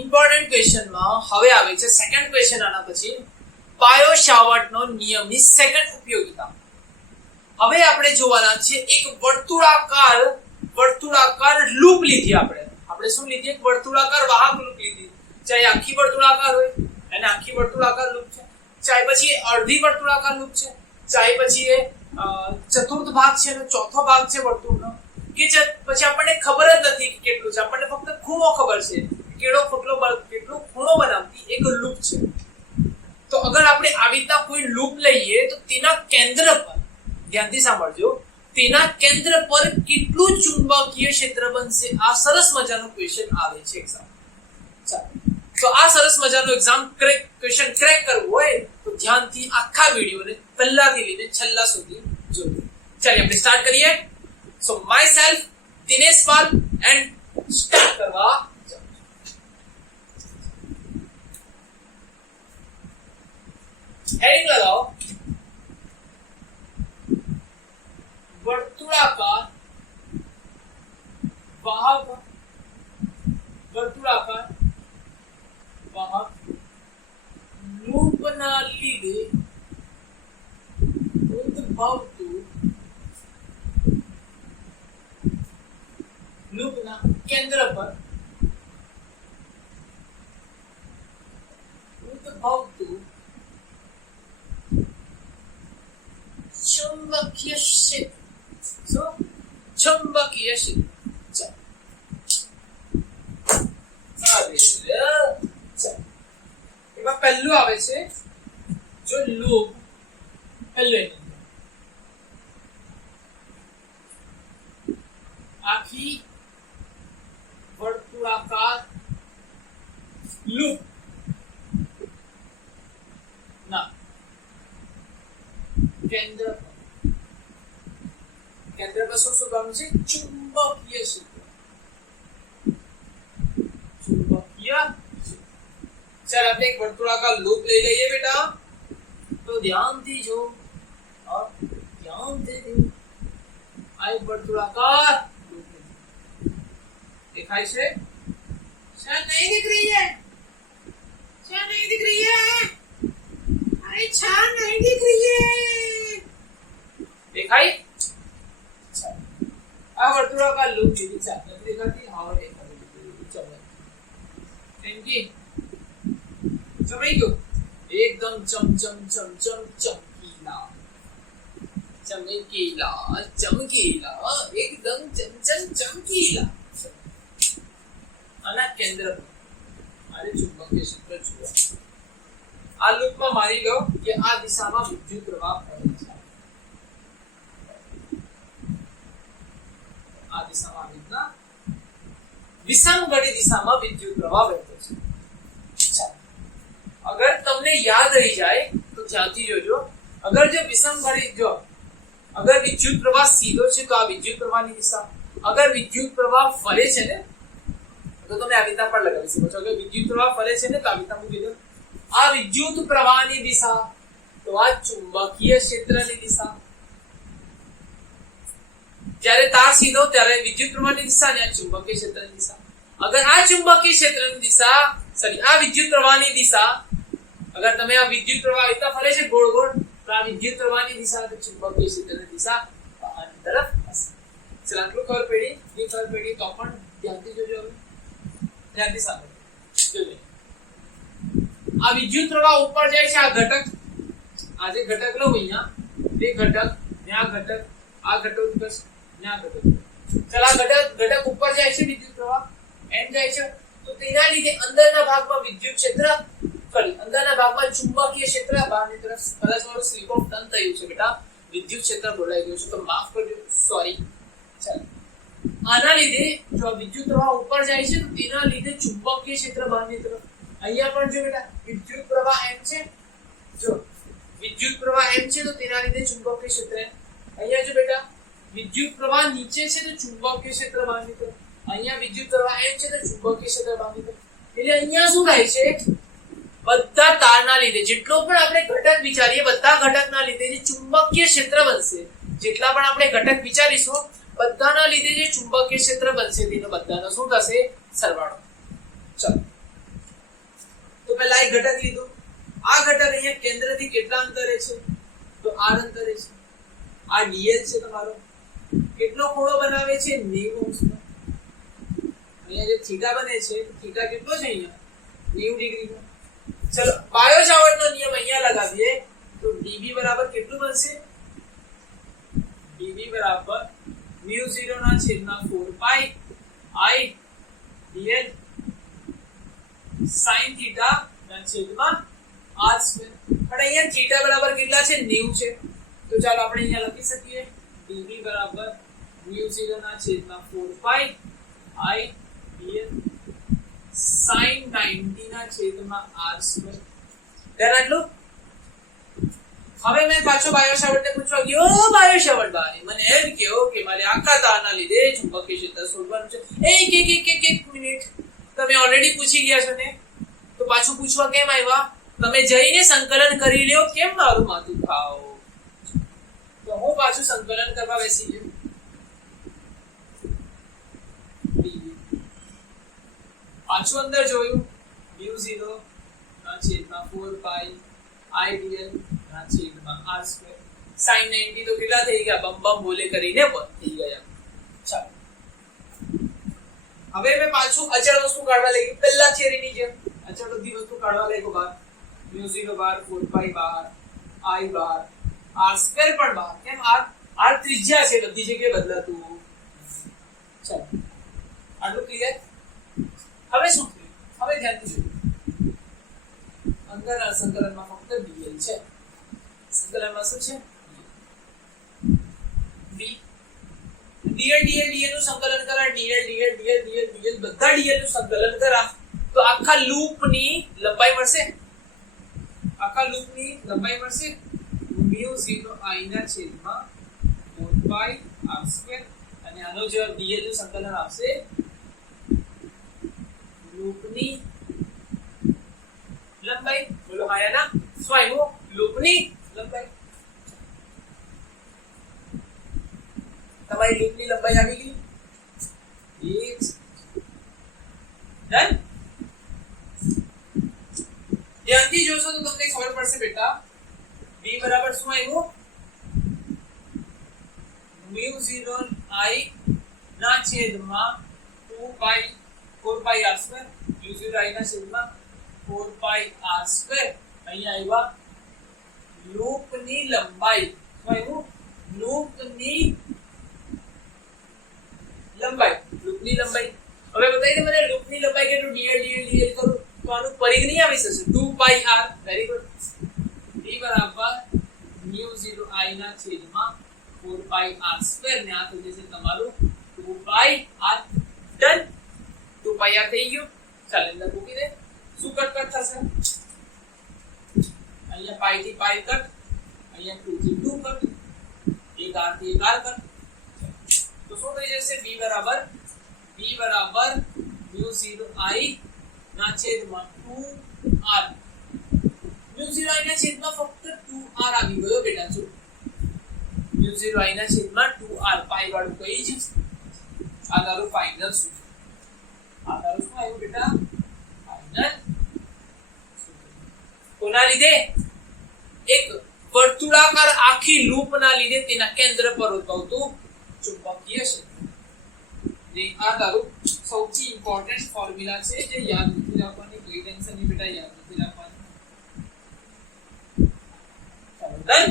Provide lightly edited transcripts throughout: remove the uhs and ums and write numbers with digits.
Important ક્વેશ્ચનમાં હવે આવે છે સેકન્ડ ક્વેશ્ચન આના પછી બાયો સાવર્ટનો નિયમની સેકન્ડ ઉપયોગિતા. હવે આપણે જોવાના છે એક વર્તુળાકાર લૂપ લીધી આપણે શું લીધી? એક વર્તુળાકાર વાહક લૂપ લીધી. ચાહે આખી વર્તુળાકાર હોય અને આખી વર્તુળાકાર લૂપ છે, ચાહે પછી અડધી વર્તુળાકાર લૂપ છે, ચાહે પછી એ ચતુર્થ ભાગ છે અને ચોથો ભાગ છે વર્તુળનો, કે પછી આપણને ખબર જ નથી કે કેટલું છે, આપણને ફક્ત ખૂણો ખબર છે, કેટલો ખૂણો બનાવતી એક લૂપ છે. તો અગર આપણે આવી રીતના કોઈ લૂપ લઈએ તો તેના કેન્દ્ર પર, ધ્યાનથી સાંભળજો, તેના કેન્દ્ર પર કેટલું ચુંબકીય ક્ષેત્ર બનશે? આ સરસ મજાનો ક્વેશ્ચન આવે છે એક્ઝામ. ચાલો, તો આ સરસ મજાનો એક્ઝામ ક્વેશ્ચન ક્રેક કરવો હોય તો ધ્યાનથી આખા વિડિયોને પહેલાથી લઈને છેલ્લા સુધી જોજો. ચાલો આપણે સ્ટાર્ટ કરીએ. સો my self Dinesh Pal and start કરવા. हेडिंग लगाओ वर्तुळाकार वाहक લૂપના લીધે ઉદ્ભવતું લૂપના કેન્દ્ર પર ઉદ્ભવતું ચુંબકીય ક્ષેત્ર. ચુંબકીય ક્ષેત્ર. એમાં પહેલું આવે છે જો લૂપ. પહેલું આખી વર્તુળાકાર લૂપ ના કેન્દ્ર પર શું શોધવાનું છે? ચુંબકીય ક્ષેત્ર. ચુંબકીય ચાલ આપણે એક વર્તુળાકાર લૂપ લઈ લઈએ બેટા. તો ધ્યાનથી જો, ધ્યાનથી આ એક વર્તુળાકાર લૂપ દેખાય છે? क्या नहीं दिख रही है? क्या नहीं दिख रही है? अरे छान नहीं दिख रही है. देखाई? આ વર્તુળાકાર લૂપ જેવી છે. નથી દેખાતી? હા દેખાતી. ચલો થેન્કી સમય ગયો. એકદમ ચમકીલા એકદમ ચમકીલા. આના કેન્દ્ર પર મારે ચુંબકીય ક્ષેત્ર જોવા. આ લૂપમાં માની લો કે આ દિશામાં વિદ્યુત પ્રવાહ વહે છે. આ દિશામાં વિદ્યુત વિસંગડી દિશામાં વિદ્યુત પ્રવાહ વહેતો છે. અગર તમને યાદ રહી જાય તો ધ્યાનથી જોજો. અગર જો વિસંગડી અગર વિદ્યુત પ્રવાહ સીધો છે તો આ વિદ્યુત પ્રવાહની દિશા. અગર વિદ્યુત પ્રવાહ ફરે છે ને તો તમે આ રીતના પણ લગાવી શકો છો. અગર વિદ્યુત પ્રવાહ ફરે છે ને તો આ રીતના મૂકી દો. આ વિદ્યુત પ્રવાહની દિશા તો આ ચુંબકીય ક્ષેત્રની દિશા. જ્યારે તાર સીધો ત્યારે વિદ્યુત પ્રવાહની દિશા અને આ ચુંબકીય ક્ષેત્રની દિશા. અગર આ ચુંબકીય ક્ષેત્રની દિશા આ વિદ્યુત પ્રવાહની દિશા, અગર તમે આ વિદ્યુત પ્રવાહ ઇतना ફરે છે ગોળ ગોળ તો આ વિદ્યુત પ્રવાહની દિશા તો ચુંબકીય ક્ષેત્રની દિશા બહારની તરફ હશે. ચલો આટલું ખબર પડી. એ ખબર પડી તો પણ ધ્યાનથી જોજો. હવે ધ્યાનથી સાંભળો. આ વિદ્યુત પ્રવાહ ઉપર જાય છે. આ ઘટક, આ જે ઘટક લો અહીંયા, તે ઘટક ને આ ઘટક, આ ઘટક ને આ ઘટક. ચલો આ ઘટક ઉપર જાય છે વિદ્યુત પ્રવાહ એમ જાય છે તો તેના લીધે અંદરના ભાગમાં વિદ્યુત ક્ષેત્ર અંદરના ભાગમાં ચુંબકીય ક્ષેત્ર બહારની તરફ. કદાચ મારું સ્લીપ ઓફ ટર્ન થયું છે બેટા, વિદ્યુત ક્ષેત્ર બોલાઈ ગયું છે તો માફ કરજો, સોરી. ચાલો આના લીધે જો વિદ્યુત પ્રવાહ ઉપર જાય છે તો તેના લીધે ચુંબકીય ક્ષેત્ર બહારની તરફ. અહીંયા પણ જો બેટા વિદ્યુત પ્રવાહ એમ છે, જો વિદ્યુત પ્રવાહ એમ છે તો તેના લીધે ચુંબકીય ક્ષેત્ર. અહીંયા જો બેટા વિદ્યુત પ્રવાહ નીચે છે તો ચુંબકીય ક્ષેત્ર બહારની તરફ. અહીંયા વિદ્યુત પ્રવાહ એમ છે તો ચુંબકીય ક્ષેત્ર બહારની તરફ. એટલે અહીંયા શું થાય છે? બધા તારના લીધે જેટલો પણ આપણે ઘટક વિચારીએ બધા ઘટકના લીધે જે ચુંબકીય ક્ષેત્ર બનશે, જેટલા પણ આપણે ઘટક વિચારીશું બધાના લીધે જે ચુંબકીય ક્ષેત્ર બનશે તેનો બધાનો શું થશે? સરવાળો. ચલો પહેલા એક ઘટક લીધું, આ ઘટક અહીંયા કેન્દ્રથી કેટલા અંતરે છે? તો r અંતરે છે. આ dl છે તમારો, કેટલો ખૂણો બનાવે છે? 90 અંશનો. અહીંયા જે થીટા બને છે, થીટા કેટલો છે અહીંયા? 90 ડિગ્રીનો. ચલો બાયો-સાવર્ટનો નિયમ અહીંયા લગાવીએ તો db બરાબર કેટલું બનશે? db બરાબર μ0 ના છેદમાં 4 પાઈ I dl sin થીટા ના છેદમાં r સ્ક્વેર. પણ અહીંયા થીટા બરાબર કેટલા છે? 90 છે. તો ચાલો આપણે અહીંયા લખી શકીએ db બરાબર μ0 ના છેદમાં 4 પાઈ I dl sin 90 ના છેદમાં r સ્ક્વેર. ધ્યાન આટલું. હવે મેં પાછો બાયો-સાવર્ટને પૂછવા ગયો, બાયો-સાવર્ટ ભાઈ મને એમ કહો કે મારે આખા તારના લીધે ચુંબકીય ક્ષેત્ર શોધવાનું છે. એક મિનિટ, તમે ઓલરેડી પૂછી ગયા છો ને, તો પાછું પૂછવા કેમ આવ્યા? તમે જઈને સંકલન કરી લ્યો, કેમ મારું માથું ખાઓ? તો હું પાછું સંકલન કરવા બેસી ગયો. પાછું અંદર જોયું μ0 ના છેદમાં 4 પાઈ I dl ના છેદમાં r સ્ક્વેર. sin 90 તો કેટલા થઈ ગયા? બમ બમ બોલે કરીને થઈ ગયા. ચાલો હવે મેં પાછું અચળ વસ્તુ કાઢવા લાગી, પહેલા થિયરીની જેમ અચળ બધી વસ્તુ કાઢવા લાગ્યો બહાર. μ0 બહાર, 4 પાઈ બહાર, I બહાર, r સ્ક્વેર પણ બહાર. કેમ? r ત્રિજ્યા છે, બધી જગ્યાએ બદલાતું. ચાલો આટલું ક્લિયર. હવે શું થયું? હવે ધ્યાનથી જોજો. અંદર આ સંકલનમાં ફક્ત dl છે. સંકલનમાં શું છે? d. dl નું સંકલન કરા, dl બધા dl નું સંકલન કરા તો આખા લૂપની લંબાઈ મળશે. આખા લૂપની લંબાઈ મળશે μ0 I ના છેદમાં 4 પાઈ r સ્ક્વેર. અને આનો જવાબ dl નું સંકલન આવશે લૂપની લંબાઈ. બોલો હા યા ના? શું આવ્યું? લૂપની લંબાઈ. તમારી લૂપની લંબાઈ આવી ગઈ. ડન. ધ્યાનથી જોશો તો તમને ખબર પડશે બેટા, b બરાબર શું આવ્યું? μ0 I ના છેદમાં 2 પાઈ 4 પાઈ r સ્ક્વેર. μ0 I ના છેદમાં 4 પાઈ r સ્ક્વેર. અહીંયા આવ્યા લૂપની લંબાઈ. શું આવ્યું? લૂપની લંબાઈ. લૂપની લંબાઈ. હવે બતાવી દે મને લૂપની લંબાઈ કેટલું? dl કરું તો આનું પરિઘ નહીં આવી શકશે. 2 પાઈ r. Very good. b બરાબર μ0 I ના છેદમાં 4 પાઈ r સ્ક્વેર ને આ થઈ જશે તમારું 2 પાઈ r. ડન. 2 પાઈ r થઈ ગયું. ચાલ અંદર મૂકી દે. શું કટ થશે? અહીંયા પાઈ થી પાઈ કટ, અહીંયા 2 થી 2 કટ, એક r થી એક r કટ. તો શું થઈ જશે? b બરાબર μ0 I ના છેદમાં 2r. μ0 I ના છેદમાં ફક્ત 2r આવી ગયો બેટા. જો μ0 I ના છેદમાં 2r પાઈ વાળું કઈ જ આ તારું ફાઇનલ શું? આ તારું શું આવ્યું બેટા? ફાઇનલ. કોના લીધે? એક વર્તુળાકાર આખી લૂપના લીધે તેના કેન્દ્ર પર ઉદ્ભવતું ચુંબકીય ક્ષેત્ર. ને આ તારું સૌથી ઇમ્પોર્ટન્ટ ફોર્મ્યુલા છે, જે યાદ નથી રાખવાની. કોઈ ટેન્શન નહીં બેટા, યાદ નથી રાખવાની. ડન.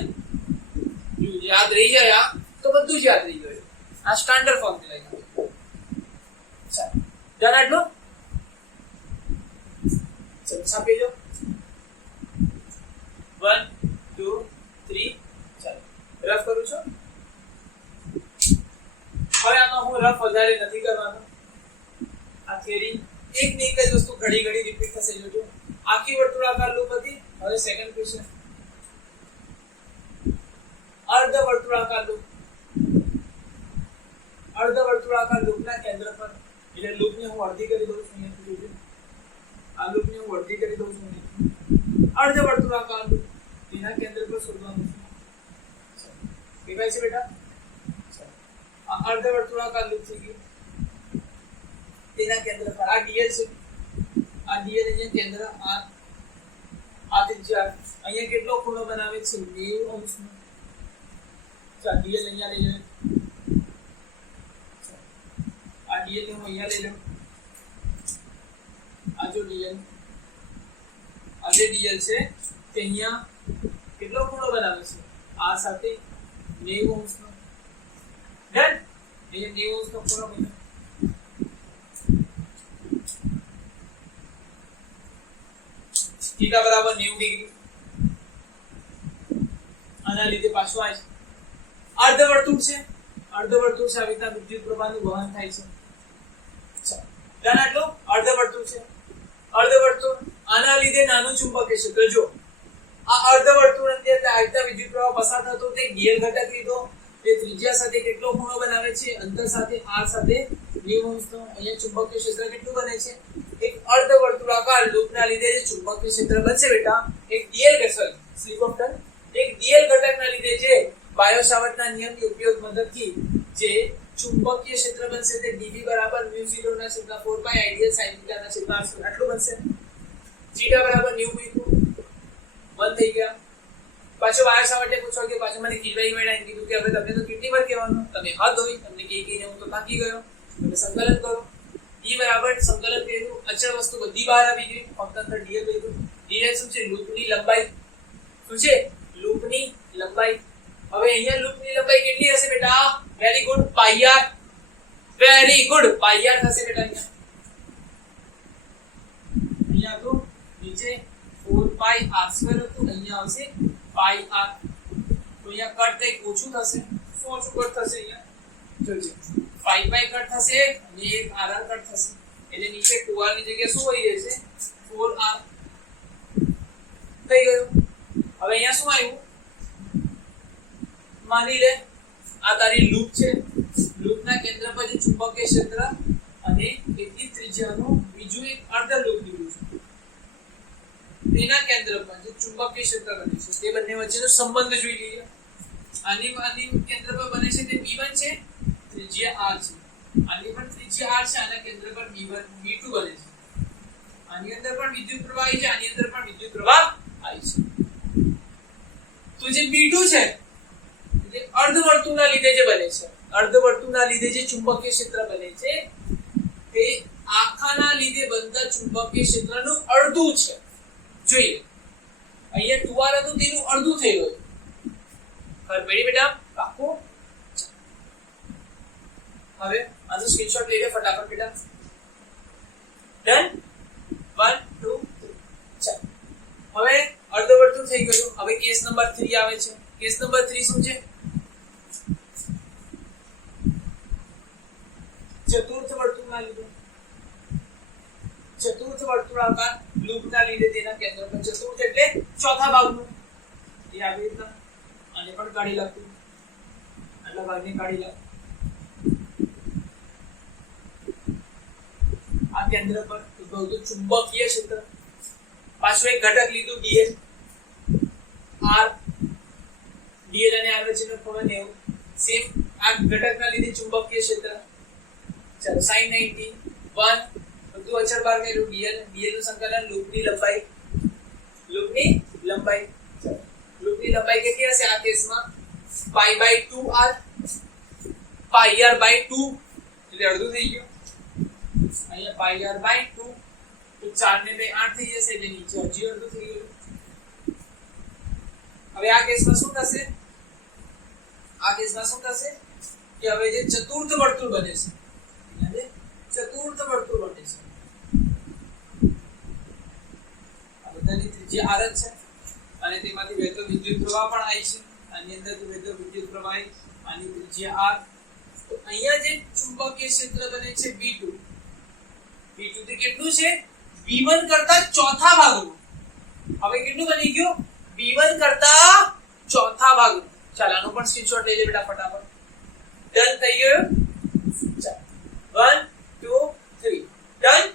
યાદ રહી જાય તો બધું જ યાદ રહી ગયું. આ સ્ટાન્ડર્ડ ફોર્મ્યુલા છે. ચાલો ડન. આટલું ચલ છાપી લો. 1 2 3. ચાલો રફ કરું છું. હવે આમાં હું રફ વધારે નથી કરવાનો. આ થિયરી એક ને એક જ વસ્તુ ઘડી ઘડી રિપીટ થશે. જોજો આખી વર્તુળાકાર લૂપ હતી. હવે સેકન્ડ ક્વેશ્ચન, અર્ધ વર્તુળાકાર લૂપ. અર્ધ વર્તુળાકાર લૂપના કેન્દ્ર પર, એટલે લૂપને હું અડધી કરી દઉં છું અહીંયા. જોજો આ લૂપને હું અડધી કરી દઉં છું અહીંયા. અર્ધ વર્તુળાકાર લૂપ એના કેન્દ્ર પર શોધવાનું છે. કેવાય છે બેટા? આ અર્ધ વર્તુળાકાર લૂપ થઈ ગયું. તેના કેન્દ્ર પર આ dl છે. આ dl અહીંયા કેન્દ્ર, આ આ ત્રિજ્યા અહીંયા કેટલો ખૂણો બનાવે છે 90 અંશનો. ચાલ dl અહીંયા લઈ લે. આ dl ને હું અહીંયા લઈ લઉં. આ જો dl આ જે dl છે તે અહીંયા કેટલો ખૂણો બનાવે છે આ સાથે 90 અંશનો. ડન. અહીંયા 90 અંશનો ખૂણો બન્યો. થીટા બરાબર 90 ડિગ્રી. આના લીધે પાછું આ છે અર્ધવર્તુળ છે. અર્ધવર્તુળ છે, આવી રીતના વિદ્યુત પ્રવાહનું વહન થાય છે. ડન. આટલો અર્ધવર્તુળ છે. અર્ધવર્તુળ આના લીધે નાનું ચુંબકીય ક્ષેત્ર. જો આ અર્ધવર્તુળ અંદર આ રીતના વિદ્યુત પ્રવાહ પસાર થતો તે dl ઘટક લીધો. તે ત્રિજ્યા સાથે કેટલો ખૂણો બનાવે છે અંતર સાથે r સાથે 90 અંશનો. અહીંયા ચુંબકીય ક્ષેત્ર કેટલું બને છે? એક અર્ધવર્તુળાકાર લૂપના લીધે જે ચુંબકીય ક્ષેત્ર બનશે બેટા એક dl ઘટક સ્લીપ ઓફ ટન એક dl ઘટકના લીધે જે બાયો સાવર્ટના નિયમની ઉપયોગ મદદથી જે ચુંબકીય ક્ષેત્ર બનશે તે dB બરાબર μ0 ના છેદમાં 4 પાઈ આઈડિયલ sin θ ના છેદમાં r આટલું બનશે. થીટા બરાબર 90 મૂક્યું બંધ થઈ ગયા. પાછો બાયો સાવર્ટે પૂછો કે પાછો મને કીધવાઈ મેળાઈને કીધું કે હવે તમને તો કેટલી વાર કહેવાનું, તમે હાથ ધોઈ તમને કહીને હું તો થાકી ગયો. તમે સંકલન કરો. E બરાબર સંકલન કર્યું, અચળ વસ્તુ બધી બહાર આવી ગઈ, ફક્ત અંદર dl કર્યું. dl શું છે? લૂપની લંબાઈ. શું છે? લૂપની લંબાઈ. હવે અહીંયા લૂપની લંબાઈ કેટલી હશે બેટા? વેરી ગુડ, પાઈ r. વેરી ગુડ, પાઈ r થશે બેટા. અહીંયા તો નીચે 4 પાઈ r² હતું, અહીંયા આવશે પાઈ r. તો અહીંયા કટ કંઈક ઓછું થશે. શું ઓછું કટ થશે? અહીંયા જોજો પાઈ પાઈ કટ થશે અને એક r કટ થશે. એટલે નીચે 2r ની જગ્યાએ શું આવી જશે? 4r થઈ ગયું. હવે અહીંયા શું આવ્યું? માની લે આ તારી લૂપ છે. લૂપના કેન્દ્ર પર જે ચુંબકીય ક્ષેત્ર અને એટલી ત્રિજ્યાનું બીજું એક અર્ધ લૂપ લીધું છે. તેના કેન્દ્ર પર જે ચુંબકીય ક્ષેત્ર બને છે તે બંને વચ્ચેનો સંબંધ જોઈ લઈએ. આની કેન્દ્ર પર બને છે તે b1 છે, ત્રિજ્યા r છે. આની પર ત્રિજ્યા r છે, આના કેન્દ્ર પર b1 b2 બને છે. આની અંદર પણ વિદ્યુત પ્રવાહ છે, આની અંદર પણ વિદ્યુત પ્રવાહ આવી છે. તો જે b2 છે તે અર્ધવર્તુળના લીધે જે બને છે, અર્ધવર્તુળના લીધે જે ચુંબકીય ક્ષેત્ર બને છે તે આખાના લીધે બનતા ચુંબકીય ક્ષેત્રનું અડધું છે. જોઈએ અહીંયા 2r હતું તેનું અડધું થઈ ગયું. ખબર પડી બેટા? પાકો. હવે આનો સ્ક્રીનશોટ લઈ લે ફટાફટ બેટા. ડન. 1 2 3 ચાલો. હવે અર્ધવર્તુળ થઈ ગયું. હવે કેસ નંબર 3 આવે છે. કેસ નંબર 3 શું છે? ચતુર્થ વર્તુળના લીધે. ચતુર્થ વર્તુળાકાર લૂપના લીધે તેના કેન્દ્ર પર ચતુર્થ એટલે ચોથા ભાગનું એ આવી રીતના આને પણ કાઢી નાખું. આટલા ભાગને કાઢી નાખ. આ કેન્દ્ર પર ઉદ્ભવતું ચુંબકીય ક્ષેત્ર. પાછું એક ઘટક લીધું dl. r dl અને r વચ્ચેનો ખૂણો 90. સેમ આ ઘટકના લીધે ચુંબકીય ક્ષેત્ર. ચાલો sin 90 1 બધું અચળ બાર કર્યું. dl નું સંકલન લૂપની લંબાઈ. લૂપની લંબાઈ કેટલી હશે આ કેસમાં? Pi by 2r. Pi r by 2 એટલે અડધું થઈ ગયું. અહીંયા પાઈ r બાય 2 તો 4 ને 2 8 થઈ જશે એટલે નીચે હજી અડધું થઈ ગયું. હવે આ કેસમાં શું થશે? કે હવે જે ચતુર્થ વર્તુળ બને છે, ચતુર્થ વર્તુળ બને છે. આ બધાની ત્રિજ્યા r છે અને તેમાંથી વહેતો વિદ્યુત પ્રવાહ પણ આવી છે. આની અંદરથી વહેતો વિદ્યુત પ્રવાહ આની ત્રિજ્યા r. તો અહીંયા જે ચુંબકીય ક્ષેત્ર બને છે b2. b2 તે કેટલું છે? b1 કરતા ચોથા ભાગનું. હવે કેટલું બની ગયું? b1 કરતા ચોથા ભાગનું. ચાલ આનો પણ સ્ક્રીનશોટ લઈ લે બેટા ફટાફટ. ડન થઈ ગયું. ચાલ 1 2 3 ડન.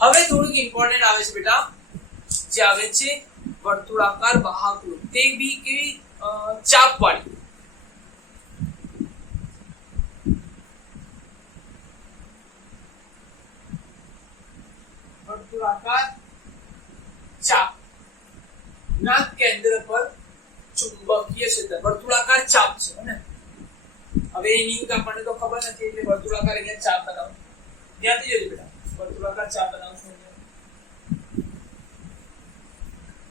હવે થોડુંક ઇમ્પોર્ટન્ટ આવે છે બેટા, જે આવે છે વર્તુળાકાર વાહક લૂપ. તે બી કેવી? ચાપ વાળી. વર્તુળાકાર ના કેન્દ્ર પર ચુંબકીય ક્ષેત્ર વર્તુળાકાર ચાપ છે ને હવે એની આપણને તો ખબર નથી એટલે વર્તુળાકાર અહીંયા ચાપ બનાવો ત્યાંથી જોજો બેટા વર્તુળાકાર ચાપ બનાવશું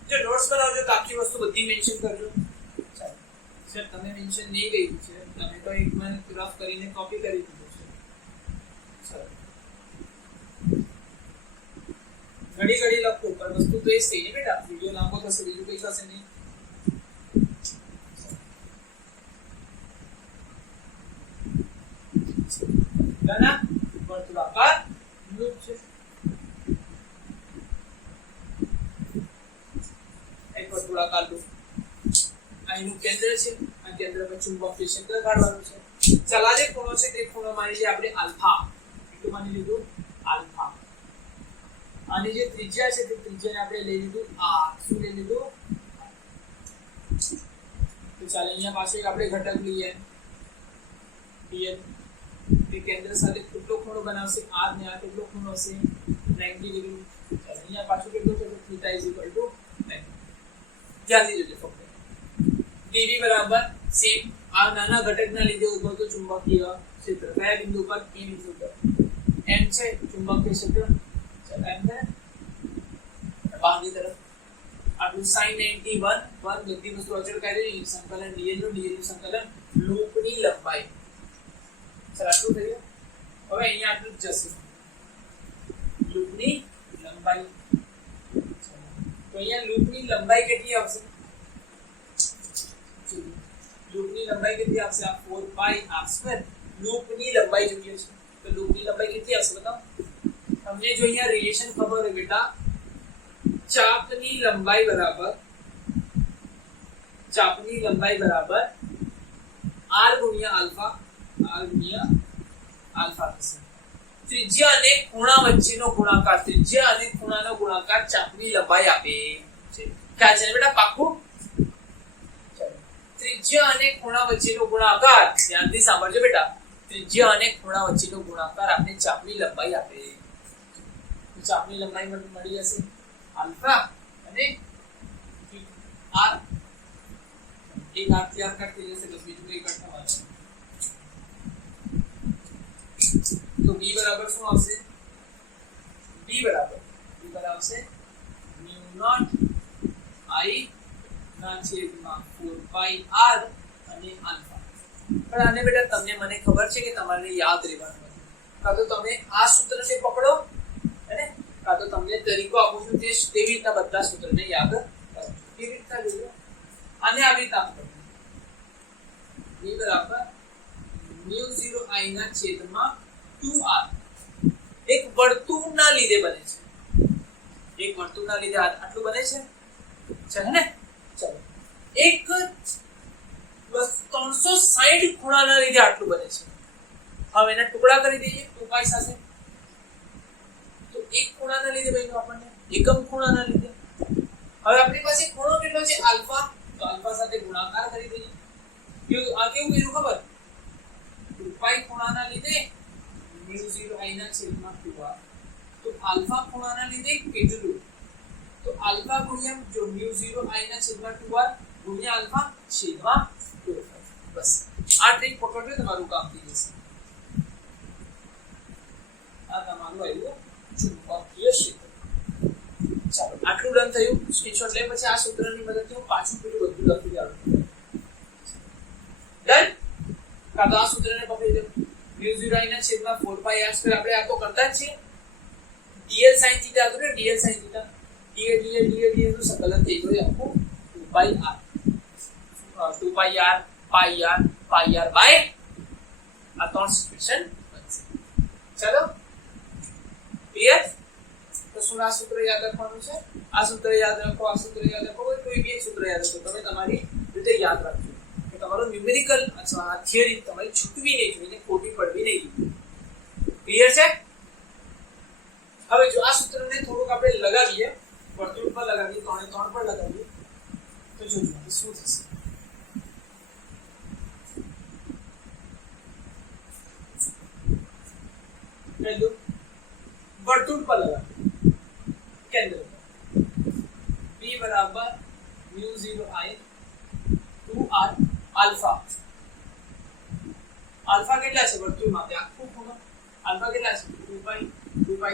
જો નોટ્સ બનાવજો તો આખી વસ્તુ બધી મેન્શન કરજો ચાલો સર તમે મેન્શન નહીં કર્યું છે તમે તો એક મને ગ્રાફ કરીને કોપી કરી દીધું છે ચાલો ઘડી ઘડી લખો પણ વસ્તુ તો એ જ થઈ ને બેટા વિડિયો લાંબો થશે બીજું કંઈ થશે નહીં ના વર્તુળાકાર લૂપ છે એક વર્તુળાકાર લૂપ અહીંનું કેન્દ્ર છે આ કેન્દ્ર પર ચુંબકીય ક્ષેત્ર કાઢવાનું છે ચલા જે ખૂણો છે તે ખૂણો માની લઈએ આપણે આલ્ફા એટલું માની લીધું આલ્ફા આની જે ત્રિજ્યા છે તે ત્રિજ્યાને આપણે લઈ લીધું આર શું લઈ લીધું તો ચાલો અહીંયા પાછળ એક આપણે ઘટક લઈએ dl તે કેન્દ્ર સાથે કેટલો ખૂણો બનાવશે r ને આ કેટલો ખૂણો હશે 90 ડિગ્રી ચાલો અહીંયા પાછળ કેટલો છે θ = 90 ધ્યાનથી જોજો ફક્ત dv બરાબર સેમ આ નાના ઘટકના લીધે ઉદ્ભવતું ચુંબકીય ક્ષેત્ર કયા બિંદુ પર p બિંદુ પર m છે ચુંબકીય ક્ષેત્ર ચાલો m છે બહારની તરફ આટલું sin 91 બધી વસ્તુ અચળ કરી સંકલન dl નું સંકલન લૂપની લંબાઈ ચાલો આટલું થઈ ગયું હવે અહીંયા આટલું જ જશે લૂપની લંબાઈ તો અહીંયા લૂપની લંબાઈ કેટલી આવશે લૂપની લંબાઈ કેટલી આવશે આ 4πr² લૂપની લંબાઈ જોઈએ છે તો લૂપની લંબાઈ કેટલી આવશે બતાવો તમને જો અહીંયા રિલેશન ખબર હોય બેટા ચાપની લંબાઈ બરાબર r ગુણ્યા આલ્ફા થશે ત્રિજ્યા અને ખૂણા વચ્ચેનો ગુણાકાર ત્રિજ્યા અને ખૂણાનો ગુણાકાર ચાપની લંબાઈ આપે છે ખ્યાલ છે બેટા પાક્કું ત્રિજ્યા અને ખૂણા વચ્ચેનો ગુણાકાર ધ્યાનથી સાંભળજો બેટા ત્રિજ્યા અને ખૂણા વચ્ચેનો ગુણાકાર આપણે ચાપની લંબાઈ આપે તો ચાપની લંબાઈ મળી જશે આલ્ફા અને r એક r થી r કટ થઈ જશે બસ બીજું કંઈ કટ થવાનું તો b બરાબર શું આવશે b બરાબર આવશે μ0 I ના છેદમાં 4πr અને આલ્ફા પણ આને બેટા તમને મને ખબર છે કે તમારે યાદ રહેવાનું નથી કાં તો તમે આ સૂત્રને પકડો અને કાં તો તમને તરીકો આપું છું તેવી રીતના બધા સૂત્રને યાદ કરો કેવી રીતના જોજો આને આવી રીતના કરો b બરાબર μ0 I ના છેદમાં 2r એક વર્તુળના લીધે બને છે આટલું બને છે હે ને ચલો એક 360 ખૂણાના લીધે આટલું બને છે હવે એના ટુકડા કરી દઈએ 2π સાથે તો એક ખૂણાના લીધે બન્યું આપણને એકમ ખૂણાના લીધે હવે આપણી પાસે ખૂણો કેટલો છે આલ્ફા તો આલ્ફા સાથે ગુણાકાર કરી દઈએ આ કેવું કર્યું ખબર 2π ખૂણાના લીધે μ0 I ના છેદમાં 2r તો આલ્ફા ખૂણાના લીધે કેટલું તો આલ્ફા ગુણ્યા જો μ0 I ના છેદમાં 2r ગુણ્યા આલ્ફા છેદમાં 2 બસ આ ટ્રીક પકડજો તમારું કામ થઈ જશે આ તમારું આવ્યું ચુંબકીય ક્ષેત્ર ચાલો આટલું ડન થયું સ્ક્રીનશોટ લે પછી આ સૂત્રની મદદથી હું પાછું પેલું બધું લખી દઉં ડન કાં તો આ સૂત્રને પકડી દો μ0 I ના છેદમાં 4πr² આપણે આ તો કરતા જ છીએ dl sin θ હતું ને dl sin θ dl નું સંકલન થઈ ગયું આખું 2πr πr બાય આ ત્રણ સિચ્યુએશન બનશે ચલો ક્લિયર તો શું આ સૂત્ર યાદ રાખવાનું છે આ સૂત્ર યાદ રાખો કોઈ બી સૂત્ર યાદ રાખો તમે તમારી રીતે યાદ રાખજો કે તમારો ન્યુમેરિકલ અથવા આ થિયરી તમારી છૂટવી નહીં જોઈએ ખોટી પડવી નહીં ક્લિયર છે હવે જો આ સૂત્રને થોડુંક આપણે લગાવીએ વર્તુળ પર લગાવીએ 3 પર લગાવીએ તો જોજો શું થશે પહેલું વર્તુળ પર લગાવીએ કેન્દ્ર b બરાબર mu 0 I 2r alpha alpha કેટલા છે વર્તુળ માટે આખું ખૂણો આલ્ફા કેટલા છે 2 પાઈ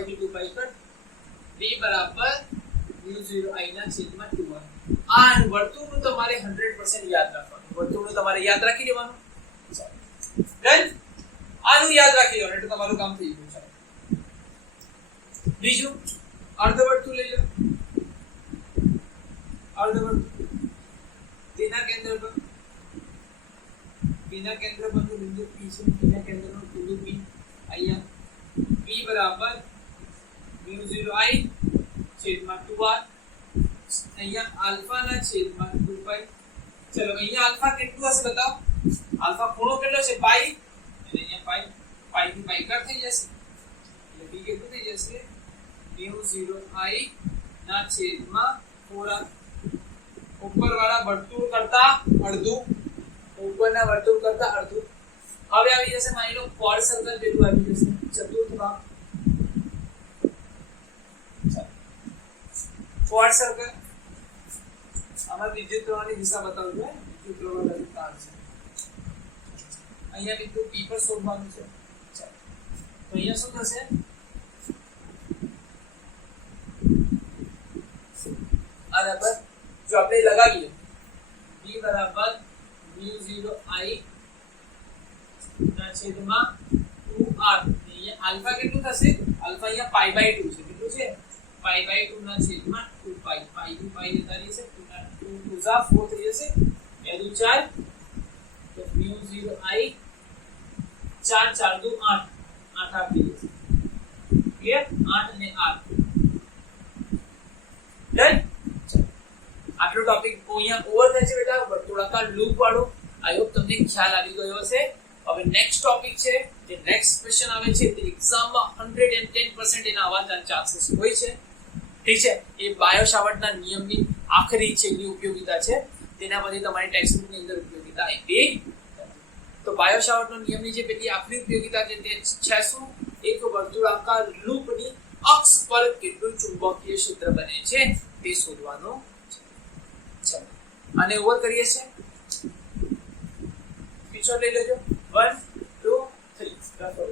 થી 2 પાઈ કટ b બરાબર म्यू 0 I ના છેદમાં 2r આ વર્તુળનું તમારે 100% યાદ રાખવાનું વર્તુળનું તમારે યાદ રાખી લેવાનું ડન આનું યાદ રાખી લેવાનું એટલે તમારું કામ થઈ ગયું છે બીજું અર્ધવર્તુળ લઈ લો અર્ધવર્તુળ તેના કેન્દ્ર પર બિંદુ P છે તેના કેન્દ્રનું બિંદુ P અહીંયા P બરાબર म्यू 0 I છેદમાં 2r અહીંયા આલ્ફા ના છેદમાં 2 પાઈ ચલો અહીંયા આલ્ફા કેટલું હશે બતાવો આલ્ફા ખૂણો કેટલો છે પાઈ અને અહીંયા પાઈ થી પાઈ કટ થઈ જશે એટલે b કેટલું થઈ જશે म्यू 0 I ના છેદમાં 4r ઉપરવાળા વર્તુળ કરતા અડધું ઉપરના વર્તુળ કરતા અડધું હવે આવી જશે માની લો ક્વોડ સર્કલ જેટલું આવી જશે ચતુર્થ ભાગ ક્વોડ સર્કલ આમાં વિદ્યુત પ્રવાહની દિશા બતાવજો વિદ્યુત પ્રવાહ તાર છે અહીંયા બિંદુ P પર શોધવાનું છે તો અહીંયા શું થશે બરાબર જો આપણે લગાવીએ b બરાબર म्यू 0 I ના છેદમાં 2r અહીંયા આલ્ફા કેટલું થશે આલ્ફા અહીંયા પાઈ બાય 2 છે કેટલું છે પાઈ બાય 2 ના છેદમાં 2 પાઈ પાઈ થી પાઈ લેતા રહીશે 2 2 જા 4 થઈ જશે એનું 4 તો म्यू 0 I 4 4 2 8 8 આપી દેશે ક્લિયર 8 અને 8 ડન આટલો ટોપિક અહીંયા ઓવર થાય છે બેટા વર્તુળાકાર લૂપ વાળો આઈ હોપ તમને ખ્યાલ આવી ગયો હશે હવે નેક્સ્ટ ટોપિક છે જે નેક્સ્ટ ક્વેશ્ચન આવે છે તે એક્ઝામમાં 110% એના આવવાના ચાન્સીસ હોય છે ઠીક છે એ બાયો સાવર્ટના નિયમની આખરી છેલ્લી ઉપયોગિતા છે તેના પછી તમારી ટેક્સ્ટબુકની અંદર ઉપયોગિતા આવી તો બાયો સાવર્ટનો નિયમની જે પેલી આખરી ઉપયોગિતા છે તે છે શું એક વર્તુળાકાર લૂપની અક્ષ પર કેટલું ચુંબકીય ક્ષેત્ર બને છે તે શોધવાનું આને ઓવર કરીએ છે પીછો લઈ લેજો 1 2 3 લખો